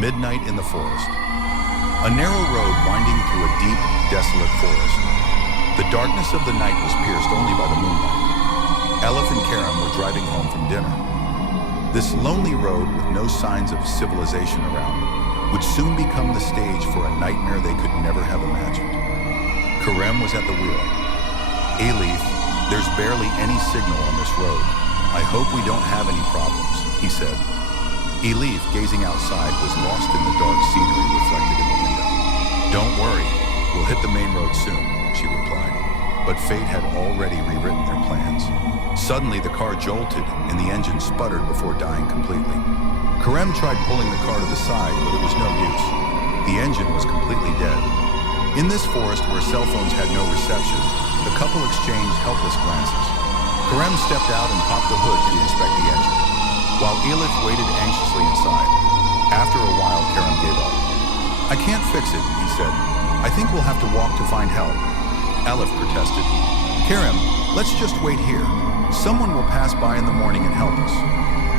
Midnight in the forest. A narrow road winding through a deep, desolate forest. The darkness of the night was pierced only by the moonlight. Elif and Kerem were driving home from dinner. This lonely road with no signs of civilization around would soon become the stage for a nightmare they could never have imagined. Kerem was at the wheel. Elif, there's barely any signal on this road. I hope we don't have any problems, he said. Elif, gazing outside, was lost in the dark scenery reflected in the window. Don't worry, we'll hit the main road soon, she replied. But fate had already rewritten their plans. Suddenly, the car jolted and the engine sputtered before dying completely. Kerem tried pulling the car to the side, but it was no use. The engine was completely dead. In this forest where cell phones had no reception, the couple exchanged helpless glances. Kerem stepped out and popped the hood to inspect the engine, while Elif waited anxiously inside. After a while, Kerem gave up. I can't fix it, he said. I think we'll have to walk to find help. Elif protested. Kerem, let's just wait here. Someone will pass by in the morning and help us.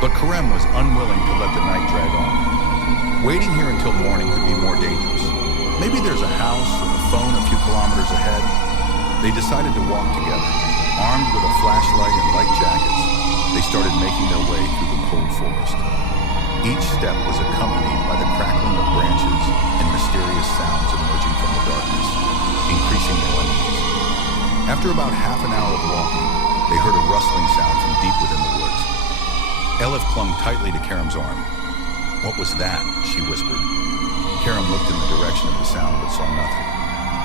But Kerem was unwilling to let the night drag on. Waiting here until morning could be more dangerous. Maybe there's a house or a phone a few kilometers ahead. They decided to walk together. Armed with a flashlight and light jackets, they started making their way through the cold forest. Each step was accompanied by the crackling of branches and mysterious sounds emerging from the darkness, increasing their unease. After about half an hour of walking, they heard a rustling sound from deep within the woods. Elif clung tightly to Kerem's arm. What was that? She whispered. Kerem looked in the direction of the sound but saw nothing.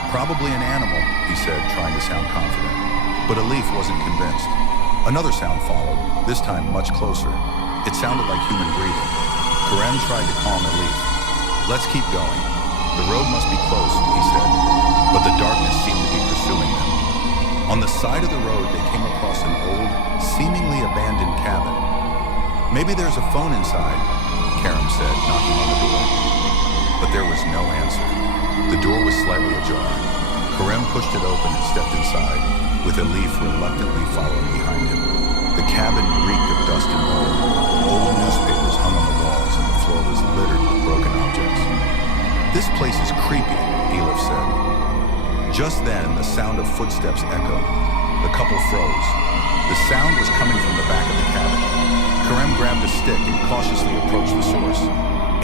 Probably an animal, he said, trying to sound confident. But Elif wasn't convinced. Another sound followed, this time much closer. It sounded like human breathing. Kerem tried to calm Elif. Let's keep going. The road must be close, he said, but the darkness seemed to be pursuing them. On the side of the road, they came across an old, seemingly abandoned cabin. Maybe there's a phone inside, Kerem said, knocking on the door. But there was no answer. The door was slightly ajar. Kerem pushed it open and stepped inside, with Elif reluctantly following behind him. The cabin reeked of dust and mold. Old newspapers hung on the walls and the floor was littered with broken objects. This place is creepy, Elif said. Just then, the sound of footsteps echoed. The couple froze. The sound was coming from the back of the cabin. Kerem grabbed a stick and cautiously approached the source.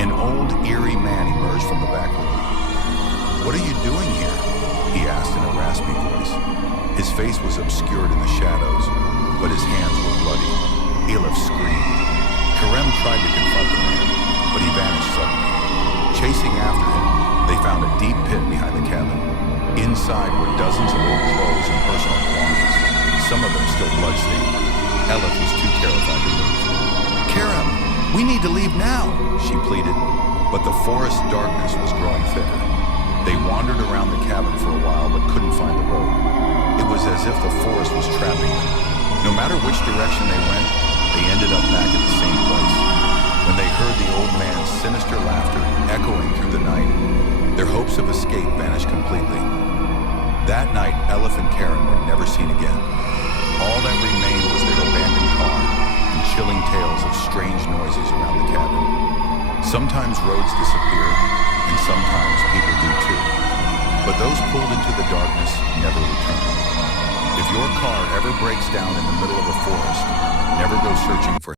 An old, eerie man emerged from the back room. What are you doing here? He asked in a raspy voice. His face was obscured in the shadows, but his hands were bloody. Elif screamed. Kerem tried to confront the man, but he vanished suddenly. Chasing after him, they found a deep pit behind the cabin. Inside were dozens of old clothes and personal belongings, some of them still bloodstained. Elif was too terrified to move. Kerem, we need to leave now, she pleaded, but the forest darkness was growing thicker. They wandered around the cabin for a while but couldn't find the road. It was as if the forest was trapping them. No matter which direction they went, they ended up back at the same place. When they heard the old man's sinister laughter echoing through the night, their hopes of escape vanished completely. That night, Elif and Kerem were never seen again. All that remained was their abandoned car and chilling tales of strange noises around the cabin. Sometimes roads disappear, and sometimes people do too. But those pulled into the darkness never return. If your car ever breaks down in the middle of a forest, never go searching for